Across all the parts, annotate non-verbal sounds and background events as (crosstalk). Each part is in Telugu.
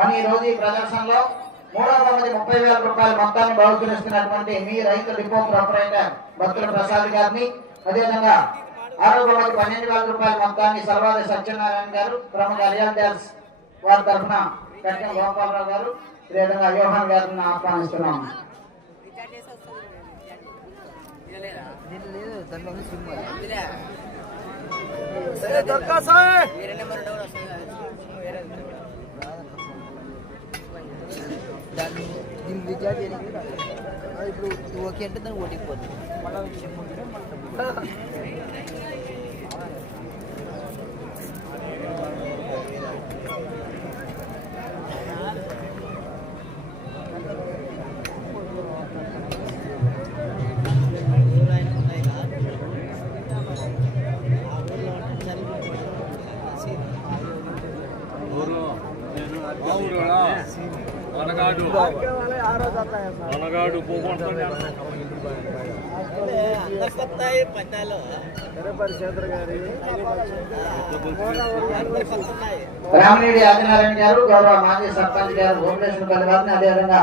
మన ఈ రోజు ఈ ప్రదర్శనలో మూడవ మంది ముప్పై వేల రూపాయల మొత్తాన్ని బహుకరిస్తున్నటువంటి మీ రైతు డిపో ప్రొపరేటర్ భక్తుల ప్రసాద్ గారిని. అదేవిధంగా ఆరో మంది పన్నెండు వేల రూపాయల మొత్తాన్ని సర్వాది సత్యనారాయణ గారు ప్రముఖ రియల్ వారి తరఫున కట్టిన గోపాలరావు గారు అదేవిధంగా యోహాన్ గారిని ఆహ్వానిస్తున్నాం. దాన్ని దీన్ని రీఛార్జ్ చేయడానికి రాదు. అది ఇప్పుడు ఇది ఓకే అంటే దాన్ని ఓటిపోతుంది మళ్ళీ (laughs) అనగాడు పోకుండా రామనేడి ఆదినారాయణ గారు గౌరవ మాజీ సర్పంచ్ గారు భువనేశ్వర పల్లి గారిని అదేవిధంగా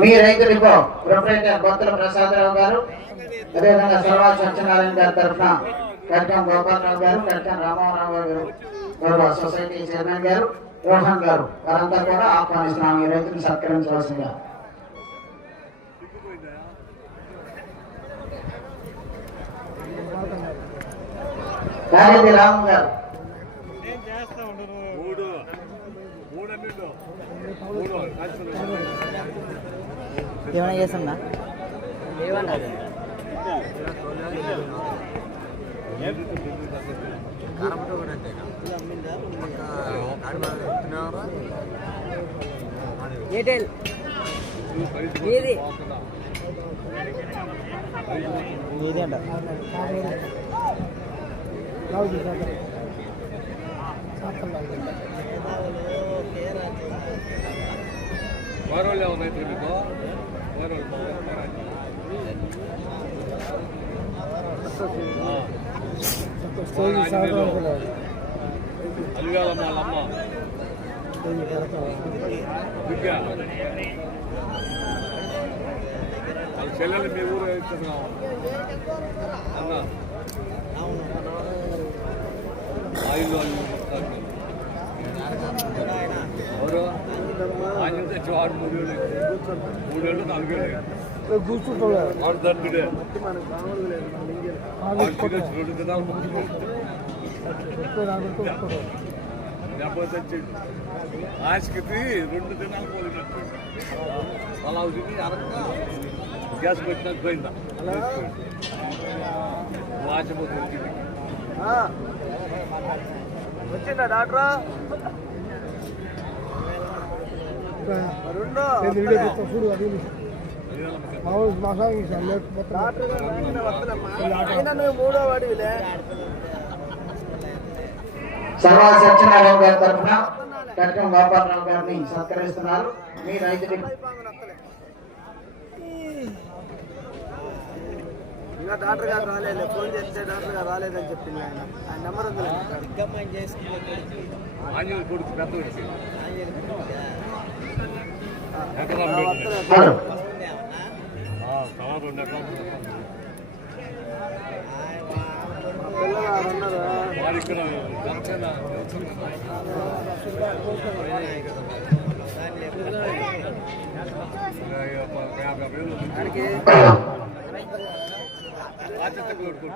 మీ రైతులకు ప్రొపరేటర్ బొత్తుల ప్రసాదరావు గారు అదేవిధంగా సర్వా సత్యనారాయణ గారి తరఫున కట్టం గోపాలరావు గారు కట్టం రామారావు గారు గౌరవ సొసైటీ చైర్మన్ గారు రోహన్ గారు వారంతా కూడా ఆహ్వానిస్తున్నాము ఈ రైతుని సత్కరించవలసిందిగా. కాళీ రాము గారు మూడు మూడు అన్నింటిలో మూడు కలిసి ఏమైనా చేస్తుందా? ఎయిర్టెల్ ఏది ఏది అంట వారోళ్ళు ఎవరైతే మీకు? అలిగాలమ్మ బిడ్డ వాళ్ళ చెల్లెలు మీ ఊరు ఇచ్చారు అన్న. ఆయిల్ వాళ్ళు ఆశకి రెండు దినాలు పోలినట్టు అలా అవుతుంది అరగా గ్యాస్ పెట్టినాక పోయిందా వాచిపోతుంది వచ్చిందా డాక్టర్? చూడు అది మామూలు మూడో వాడివిలే సర్వా సత్యనారాయణ గారి తరఫున కట్టం గోపాలరావు గారిని సత్కరిస్తున్నారు. మీ రైతు డిపో ఇంకా డాక్టర్ గారు రాలేదు ఫోన్ చేస్తే డాక్టర్ గారు రాలేదని చెప్పింది ఆయన. ఆయన నెంబర్ ఉంది ఆతిథ్య కొడుకు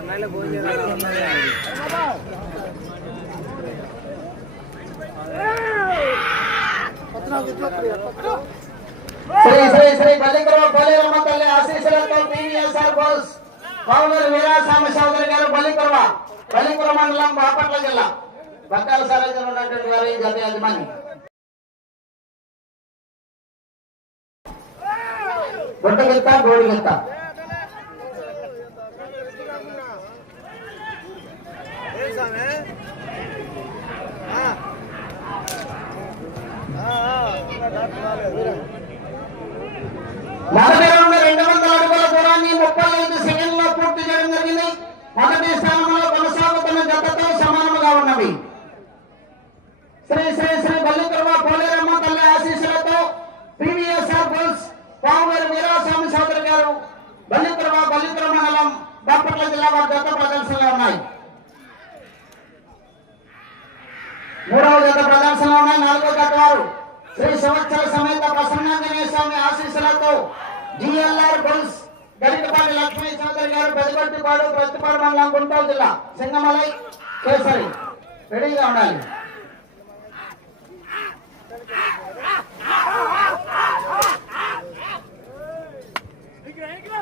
అన్నయ్య ఫోన్ చేయాలి శ్రీ శ్రీ శ్రీ బలింగరవ పౌనర్ వీరాస్వామి సోదరి గారు బలింగరవ బలింగర మండలం బాపట్ల జిల్లా. బక్కాల సరోజన ఉన్నటువంటి వారి గత యజమాని. గుంటగిత్త గోడిగిత్త ఏం మొదటి మొదటి స్థానంలో కొనసాగుతున్న జతతో సమానముగా ఉన్నవి. శ్రీ శ్రీ శ్రీ బల్లిద్రమ పోలేరమ్మ తల్లి ఆశీస్సులతో పివిఎస్ఆర్ గోల్స్ పావుగారు వీరాస్వామి సోదరి గారు బల్లిద్రమ బల్లికర్మ మండలం బాపట్ల జిల్లా వారి జత ప్రదర్శనలో ఉన్నాయి. మూడవ జత ప్రదర్శనలో ఉన్నాయి. నాలుగో జత వారు శ్రీ సంవత్సర సమేత ప్రసన్నాంజనేయ స్వామి ఆశీస్సులతో జిఎల్ఆర్ గోల్స్ గరికపాటి లక్ష్మీ చౌదరి గారు పెదగొట్టిపాడు ప్రతిపాడు మండలం గుంటూరు జిల్లా సింగమలై కేసరి రెడీగా ఉండాలి రెండో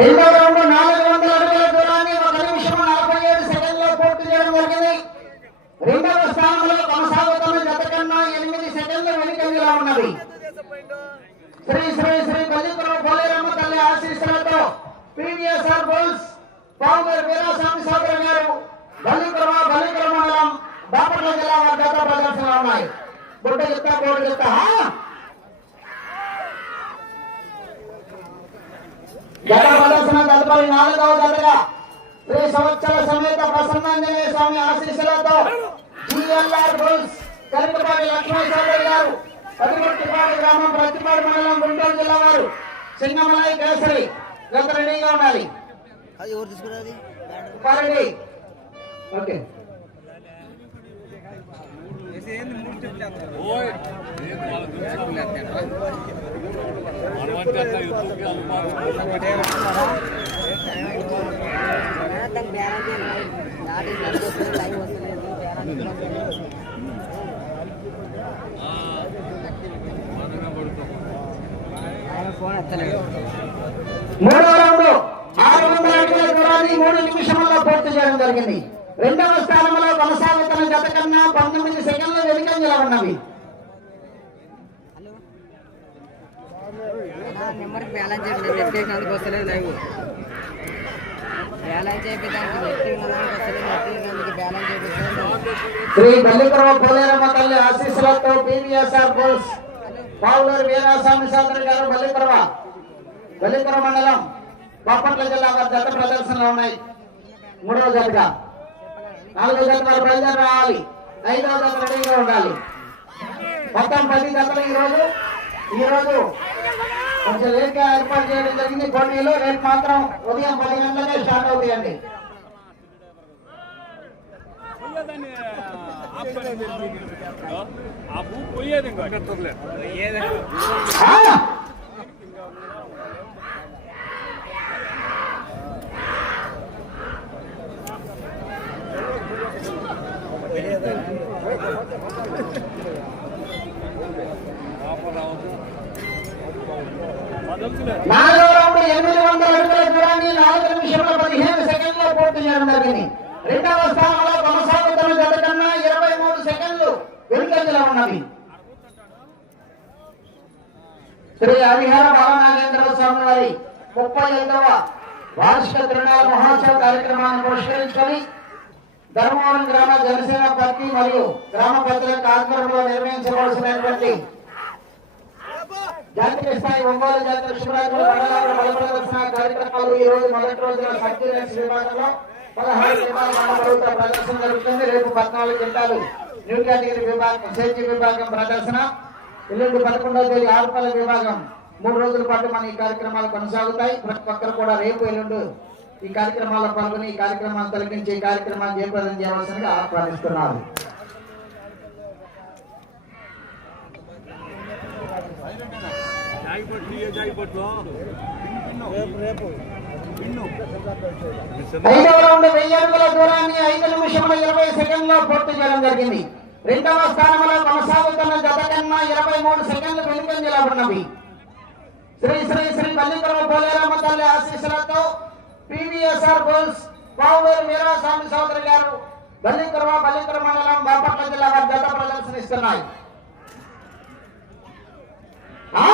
రౌండ్ నాలుగు వందల అడుగుల దూరాన్ని ఒక నిమిషం నలభై ఏడు సెకండ్లో పూర్తి చేయడం జరిగింది. రెండవ స్థానంలో కొనసాగుతున్న జత కన్నా ఎనిమిది సెకండ్లు వెనుకంజలా ఉన్నది. శ్రీ శ్రీ శ్రీ బలిపురం పోలేరమ్మ తల్లి ఆశీస్సులతో పివిఎస్ఆర్ బోల్స్ పావుగారు వీరాస్వామి సోదరు గారు బల్లిపురమ బల్లిపురం మండలం బాపట్ల జిల్లా వారి జత ప్రదర్శనలు ఉన్నాయి. గుడ్డ గిత్త కోడి గిత్త జత ప్రదర్శన తదుపరి నాలుగవ జతగా శ్రీ సంవత్సర సమేత ప్రసన్నాంజనేయ స్వామి ఆశీస్సులతో జిఎల్ఆర్ బుల్స్ కరికపాటి లక్ష్మీ చౌదరి గారు పదిమొట్టిపాటి గ్రామం ప్రతిపాడు మండలం గుంటూరు జిల్లా వారు సింగమలై కేసరి గత రెడీగా ఉండాలి. ఓకే. మూడో రౌండ్ ఆరు వందల అడుగుల దూరాన్ని మూడు నిమిషంలో పూర్తి చేయడం జరిగింది. రెండవ స్థానంలో కొనసాగుతున్న జత కన్నా పంతొమ్మిది సెకండ్లు వెనుకంజలా ఉన్నవి. నెంబర్ బ్యాలెన్స్ చేయండి నెట్ చేసినందుకు వస్తలేదు లైవ్ బ్యాలెన్స్ చేయించడానికి నెట్ ఉన్నదానికి వస్తలేదు నెట్ చేసినందుకు బ్యాలెన్స్ చేయించలేదు శ్రీ బల్లిపురం పోలేరమ్మ తల్లి ఆశీస్సులతో పివిఎస్ఆర్ బోల్స్ పావులూరు వీరాస్వామి సోదరి గారు బల్లిపురమ బల్లిపురం మండలం బాపట్ల జిల్లా వారి జత ప్రదర్శనలో ఉన్నాయి. మూడవ జతగా నాలుగో జత వారు బయలుదేరి రావాలి. ఐదవ జత రెడీగా ఉండాలి. మొత్తం పది జతలు ఈ రోజు ఈ రోజు కొంచెం గా ఏర్పాటు చేయడం జరిగింది. పోటీలు రేపు మాత్రం ఉదయం పది గంటలకే స్టార్ట్ అవుతాయండి. ఆ పోయేది ఇంకా ఆ! నాలుగో రౌండ్ ఎనిమిది వందల అడుగుల దూరాన్ని నాలుగు నిమిషంలో పదిహేను సెకండ్లో పూర్తి చేయడం జరిగింది రెండవ స్థానంలో కొనసాగుతున్న జత కన్నా ఇరవై మూడు సెకండ్లు వెనుకంజలో ఉన్నవి శ్రీ హరిహర బాలనాగేంద్ర స్వామి వారి ముప్పై ఐదవ వార్షిక తిరునాళ మహోత్సవ కార్యక్రమాన్ని పురస్కరించుకొని ధర్మవరం గ్రామ జనసేన పార్టీ మరియు గ్రామ ప్రజలకు ఆధ్వర్యంలో నిర్వహించవలసినటువంటి జాతీయ స్థాయి ఒంగోలు జాతీయ శివరాత్రి మండలాల బల ప్రదర్శన కార్యక్రమాలు ఈ రోజు మొదటి రోజున సర్టిఫికెట్స్ విభాగంలో పదహారు విభాగాల ప్రభుత్వ ప్రదర్శన జరుగుతుంది. రేపు పద్నాలుగు జిల్లాలు న్యూ కేటగిరీ విభాగం సేఫ్టీ విభాగం ప్రదర్శన. ఎల్లుండి పదకొండవ తేదీ ఆరుపల్లి విభాగం. మూడు రోజుల పాటు మన ఈ కార్యక్రమాలు కొనసాగుతాయి. ప్రతి ఒక్కరు కూడా రేపు ఎల్లుండి ఈ కార్యక్రమాల్లో పాల్గొని ఈ కార్యక్రమాన్ని తొలగించి ఈ కార్యక్రమాన్ని జయప్రదం చేయవలసిందిగా ఆహ్వానిస్తున్నారు జాగిపట్లు ఏ జాగిపట్లు రేపు రేపు ఐదవ రౌండ్ వెయ్యి అడుగుల దూరాన్ని ఐదు నిమిషముల ఇరవై సెకండ్లో పూర్తి చేయడం జరిగింది. రెండవ స్థానంలో కొనసాగుతున్న జత కన్నా ఇరవై మూడు సెకండ్లు వెనుకంజలా ఉన్నవి. శ్రీ శ్రీ శ్రీ మల్లికరమ పోలేరమ్మ తల్లి ఆశీస్సులతో పివిఎస్ఆర్ గోల్స్ పావులూరు వీరాస్వామి సోదరి గారు బల్లికరమ బల్లికర మండలం బాపట్ల జిల్లా వారి గత ప్రదర్శనిస్తున్నాయి ఆ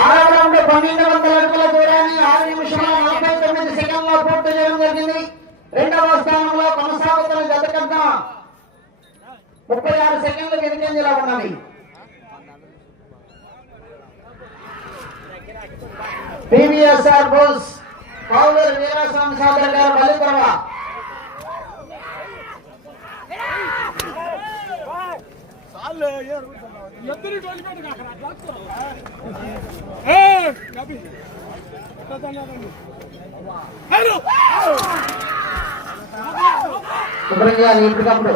ఆరవ రౌండ్ పన్నెండు వందల అడుగుల దూరాన్ని ఆరు నిమిషాల నలభై తొమ్మిది సెకండ్లో పూర్తి చేయడం జరిగింది. రెండవ స్థానంలో కొనసాగుతున్న జత కన్నా ముప్పై ఆరు సెకండ్లు వెనుకంజలా ఉన్నవి. పివిఎస్ఆర్ బోల్స్ పావులూరు వీరాస్వామి సోదరు గారు బలిపరవ చేయాలి ఎప్పటికప్పుడు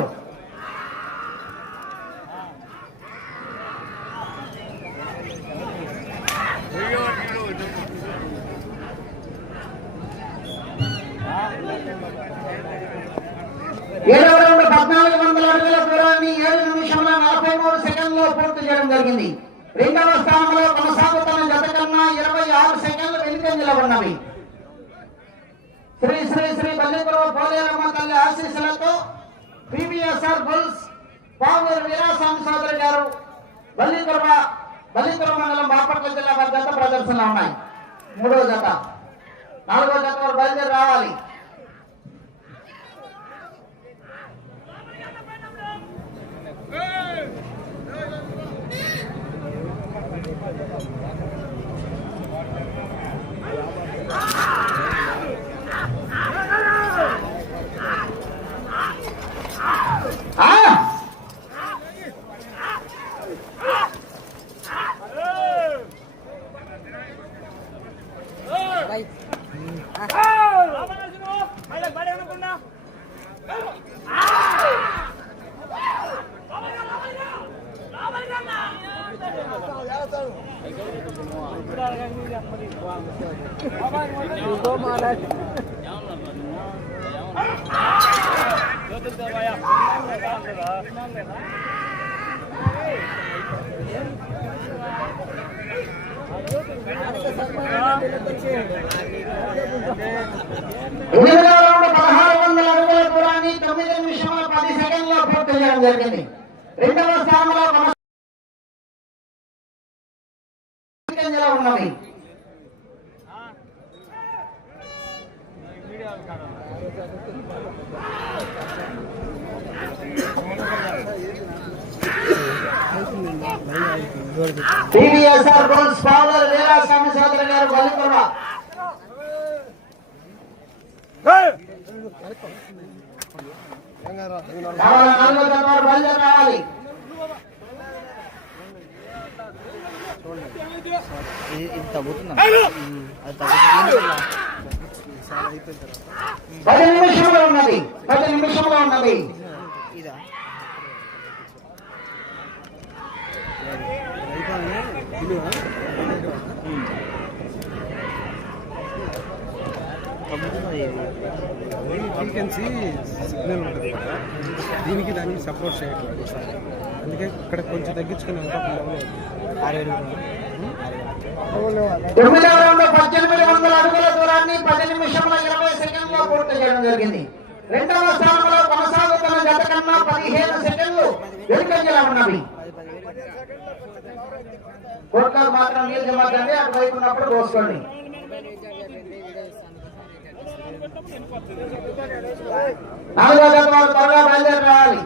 ఏడవ రౌండ్ పద్నాలుగు వందల అడుగుల దూరాన్ని ఏడు నిమిషముల నలభై మూడు సెకండ్లో పూర్తి చేయడం జరిగింది. రెండవ స్థానంలో కొనసాగుతున్న జత కన్నా ఇరవై ఆరు సెకండ్లు వెనుక నిలబడినవి శ్రీ శ్రీ శ్రీ బల్లిపురం పోలేరమ్మ తల్లి ఆశీస్సులతో పిబిఎస్ఆర్ బుల్స్ పావులూరు వీరాస్వామి సోదరి గారు బల్లిపురమ బల్లిపురం మండలం బాపట్ల జిల్లా వారి జత ప్రదర్శనలో ఉన్నాయి. మూడో జత. నాలుగో జత వారు బయలుదేరి రావాలి. పదహారు వందల అడుగుల దూరాన్ని తొమ్మిది నిమిషముల పది సెకండ్లో పూర్తి చేయడం జరిగింది. రెండవ స్థానంలో కొనసాగించలో ఉన్నవి టీవీఎస్ఆర్ గోల్స్ పౌలర్ వీరాస్వామి సోదరు గారు బల్లిపురమ కావాలి నాలుగో జత వారు బయలుదేరి రావాలి ఇది తగ్గుతుందా అది తగ్గుతుంది పది నిమిషంలో ఉన్నది పది నిమిషంలో ఉన్నది. ఇదా. ఫ్రీక్వెన్సీ సిగ్నల్ ఉంటుంది కదా దీనికి దానికి సపోర్ట్ చేయట్లేదు అందుకే ఇక్కడ కొంచెం తగ్గించుకుని ఇంకా పద్దెనిమిది వందల అడుగుల దూరాన్ని పది నిమిషంలో ఇరవై సెకండ్లో పూర్తి చేయడం జరిగింది. రెండవ స్థానంలో కొనసాగుతున్న జత కన్నా పదిహేను సెకండ్లు వెనుకంజలా ఉన్నవి. మాత్రం నీళ్ళు జమాకండి అటువైపు ఉన్నప్పుడు పోసుకోండి నాలుగో జత వాళ్ళు త్వరగా బయలుదేరి రావాలి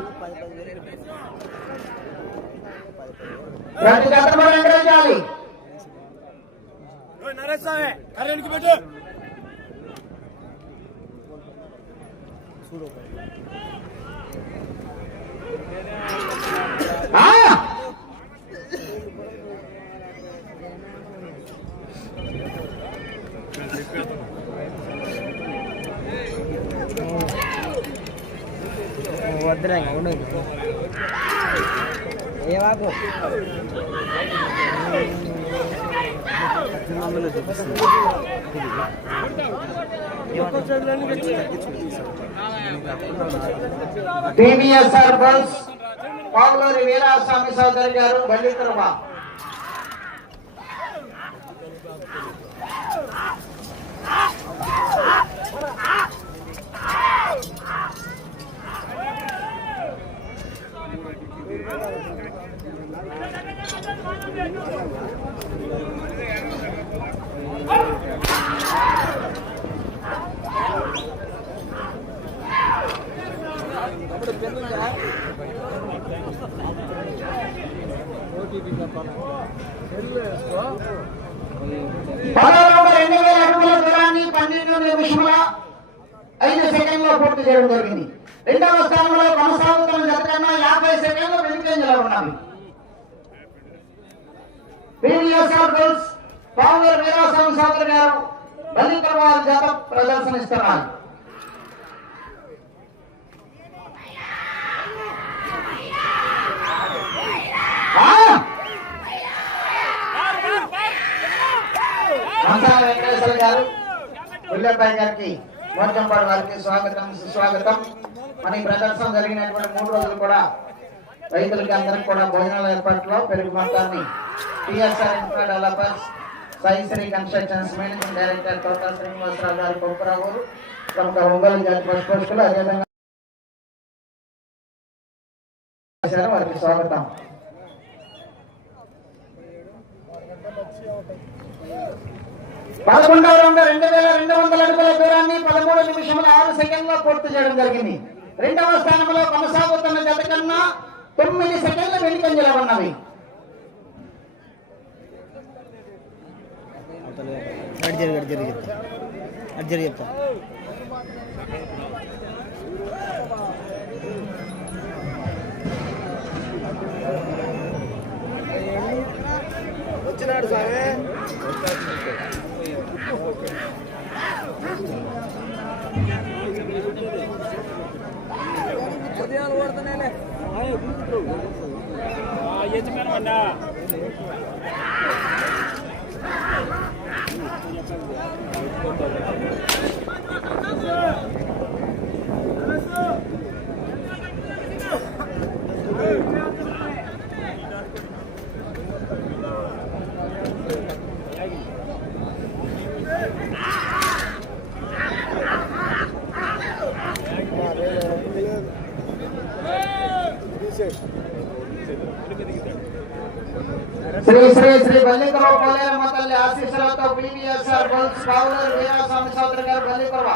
ప్రతి జత ఎంకరేజ్ నరేష్ స్వామి కరెంట్కి పెట్టు ఆ! వద్దులే ఇంకా ఉండదు ఏమాకు టీవీఎస్ఆర్ పావులూరి వీరాస్వామి సోదరి గారు బల్లికరమ పదహారు రెండు వేల అడుగుల దూరాన్ని పన్నెండు నిమిషముల ఐదు సెకండ్లో పూర్తి చేయడం జరిగింది. రెండవ స్థానంలో కొనసాగుతున్న జత యాభై సెకండ్లు వెనుకంజలో ఉన్నవి పీవీఎస్ఆర్ గర్ల్స్ పావులూరు వీరాస్వామి సోదరి గారు దళిత వారి జత ప్రదర్శనిస్తున్నారు. మంచాల వెంకటేశ్వర గారు పుల్లెపై గారికి మోచంపాడు వారికి స్వాగతం సుస్వాగతం. మన ఈ ప్రదర్శన జరిగినటువంటి మూడు రోజులు కూడా రైతులకి అందరికి కూడా భోజనాల ఏర్పాట్లో పెరుగు మొత్తాన్ని TSR infra developers Saisri constructions managing director Thota Srinivasarao గారు కొప్పరావు ప్రముఖ ఒంగోలు జాతి పశుపోషకులు అదేవిధంగా వారికి స్వాగతం. పదకొండవ రౌండ్ రెండు వేల రెండు వందల అడుగుల దూరాన్ని పదమూడు నిమిషముల ఆరు సెకండ్లో పూర్తి చేయడం జరిగింది. రెండవ స్థానంలో కొనసాగుతున్న జత కన్నా తొమ్మిది సెకండ్లు వెనుకంజలో ఉన్నవి. అటు జరిగి ఉదయాలు జరిగి చెప్తా Thank you. శ్రీ శ్రీ శ్రీ బల్లికరవ పోలేరమ్మ తల్లి ఆశీస్సులతో పీవీఎస్ఆర్ గర్ల్స్ పావులూరు వీరాస్వామి సోదరి గారు బల్లికరవ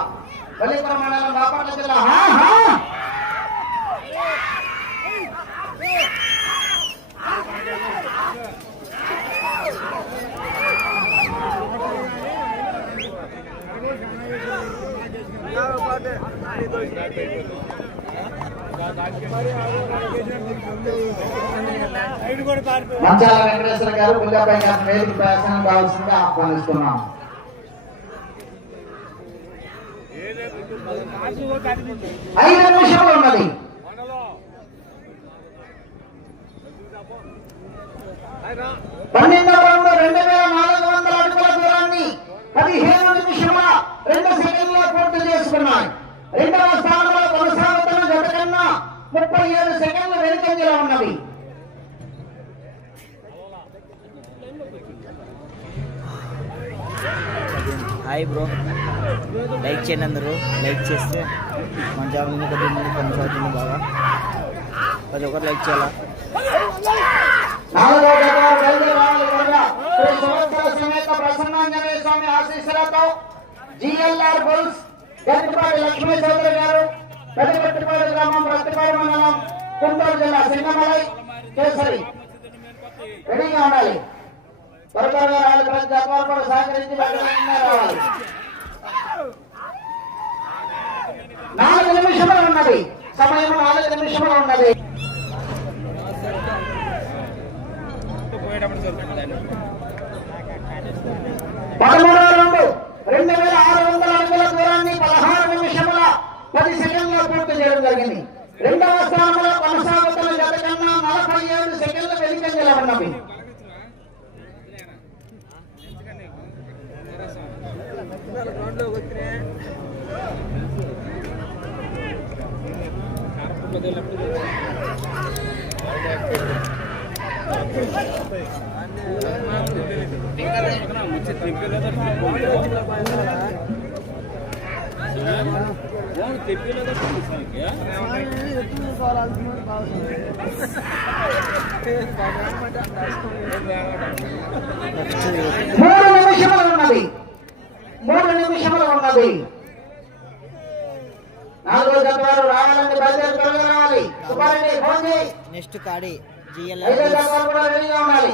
బల్లికరవ మండలం బాపట్ల జిల్లా హా, హా. మంచాల వెంకటేశ్వర గారు గారు వేదిక ప్రయాసం కావాల్సిందిగా ఆహ్వానిస్తున్నాం. ఐదు నిమిషాలు ఉన్నది. పన్నెండవ రౌండ్ రెండు వేల నాలుగు వందల అడుగుల దూరాన్ని పదిహేను నిమిషముల రెండు సెకండ్లో పూర్తి చేసుకున్నాయి. రెండవ స్థానంలో కొనసాగుతున్న జత కన్నా ముప్పై ఏడు సెకండ్లు వెనుకంజలో ఉన్నవి హాయ్ బ్రో లైక్ చేయండి అందరూ. లైక్ చేస్తే మన ఛానల్ మీద కొద్దిగా కొనసాగుతుంది బాగా. ప్రతి ఒక్కరు లైక్ చేయాలా? ప్రసన్నాంజనేయ స్వామి ఆశీస్సులతో జిఎల్ఆర్ బుల్స్ గట్టిపాటి లక్ష్మీ చౌదరి గారు పెద్దగట్టిపాటి గ్రామం రత్తిపాడు మండలం గుంటూరు జిల్లా సింగమలై కేసరి రెడీగా ఉండాలి. త్వరగా రావాలి ప్రతి జత కూడా సహకరించి రావాలి. నాలుగు నిమిషములు ఉన్నది. సమయం నాలుగు నిమిషములు ఉన్నది. పోయేటప్పుడు రౌండ్ రెండు వేల ఆరు వందల అడుగుల దూరాన్ని పదహారు నిమిషముల పది సెకండ్ల పూర్తి చేయడం జరిగింది రెండవ స్థానంలో కొనసాగుతున్న జత కన్నా నలభై ఏడు సెకండ్ల వెనుకంజల ఉన్నవి మూడు నిమిషములు ఉన్నది మూడు నిమిషములు ఉన్నది నాలుగో జత వారు రావాలంటే బయలుదేరి త్వరగా రావాలి సుబ్బారెడ్డి ఫోన్ చేయి నెక్స్ట్ కాడి ఐదో జిఎల్ఆర్ జత వారు కూడా రెడీగా ఉండాలి.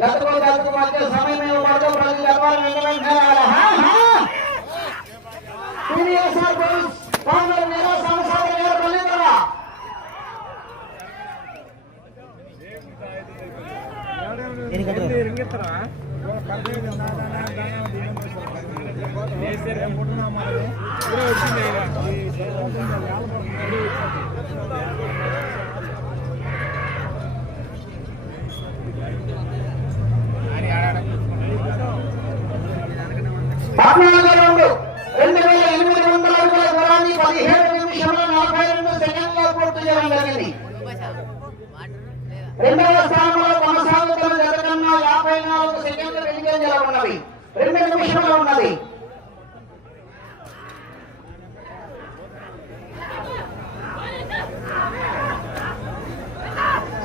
జతకు జతకు మధ్య సమయం ఇవ్వబడదు ప్రతి జత వారు వెంట వెంటనే రావాలి హా, హా. TVSR boys, కాంగ్రెస్ నిరా సంస్థాపన గారు బలింద్రవా. పద్నాలుగో రెండు వేల ఎనిమిది వందల అడుగుల దూరాన్ని పదిహేడు నిమిషంలో నలభై రెండు సెకండ్ల పూర్తి చేయడం జరిగింది రెండవ స్థానంలో కొనసాగుతున్న జత యాభై నాలుగు సెకండ్లు వెనుకంజల ఉన్నవి రెండు నిమిషంలో ఉన్నది.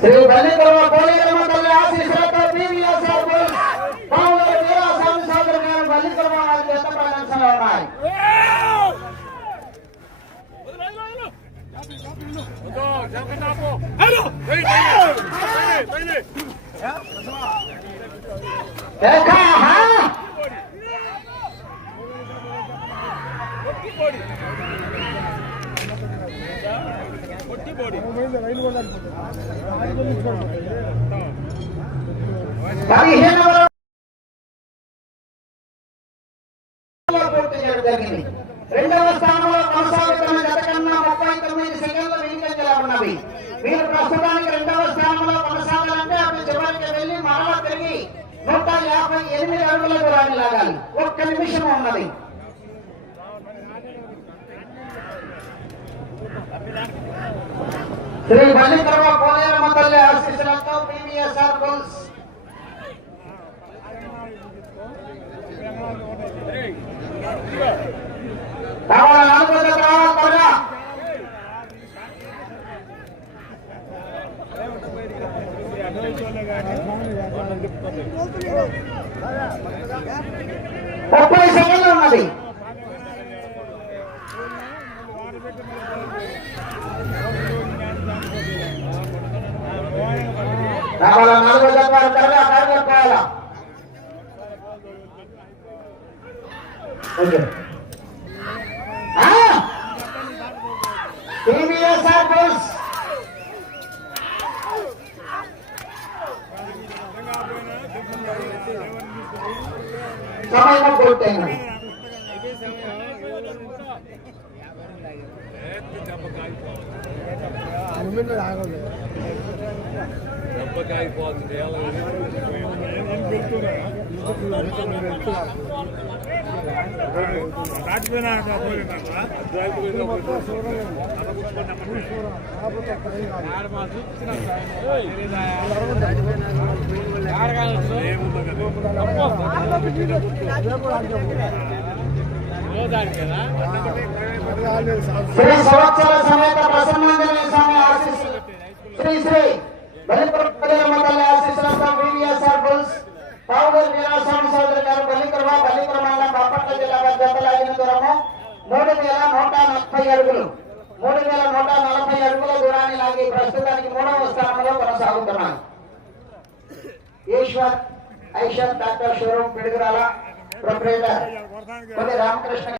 శ్రీ బల్లికరవ పోలేరమ్మ తల్లి ఆశీస్సులతో పీవీఎస్ఆర్ బోల్స్ పావుల వీరాస్వామి సోదరు గారు బల్లికరవ వారి జత ప్రదర్శనలో ఉన్నాయి ఏకా, హా? పదిహేనవ పూర్తి చేయడం జరిగింది రెండవ స్థానంలో కొనసాగుతున్న గత కన్నా ముప్పై తొమ్మిది సెకండ్ల వెనుకంజలా ఉన్నవి. వీరు ప్రస్తుతానికి రెండవ స్థానంలో కొనసాగాలంటే అప్పుడు చివరికి వెళ్ళి మరలా తిరిగి నూట యాభై ఎనిమిది అడుగుల దూరాన్ని లాగాలి ఒక్క నిమిషం ఉన్నది. శ్రీ బల్లికరవ పోలేరమ్మ తల్లి ఆశీస్సులతో పీవీఎస్ఆర్ బుల్స్. కావాలి? అనుకున్న తర్వాత త్వరగా. ముప్పై సెకండ్లు ఉన్నది. కావాలా నాలుగో చెప్పారు త్వరగా టార్గెట్ కావాలా ఓకే. TVSR bulls? సమయం దెబ్బకాయిపోతుంది ఎలా శ్రీ సంవత్సర సమేత ప్రసన్న స్వామి ఆశీస్సు శ్రీ శ్రీ బలిప్రజల తల్లి ఆశీస్సులతో వివిఎస్ఆర్ బుల్స్ పావుగల్ వీరాస్వామి సోదరి గారు బలిక్రమ బలిక్రమ బాపట్ల జిల్లా జతలాగిన దూరము మూడు వేల నూట నలభై అడుగులు మూడు వేల నూట నలభై అడుగుల దూరాన్ని లాగి ప్రస్తుతానికి మూడవ స్థానంలో కొనసాగుతున్నారు Eshwar Eicher doctor showroom Piduguralla proprietor కొద్ది రామకృష్ణ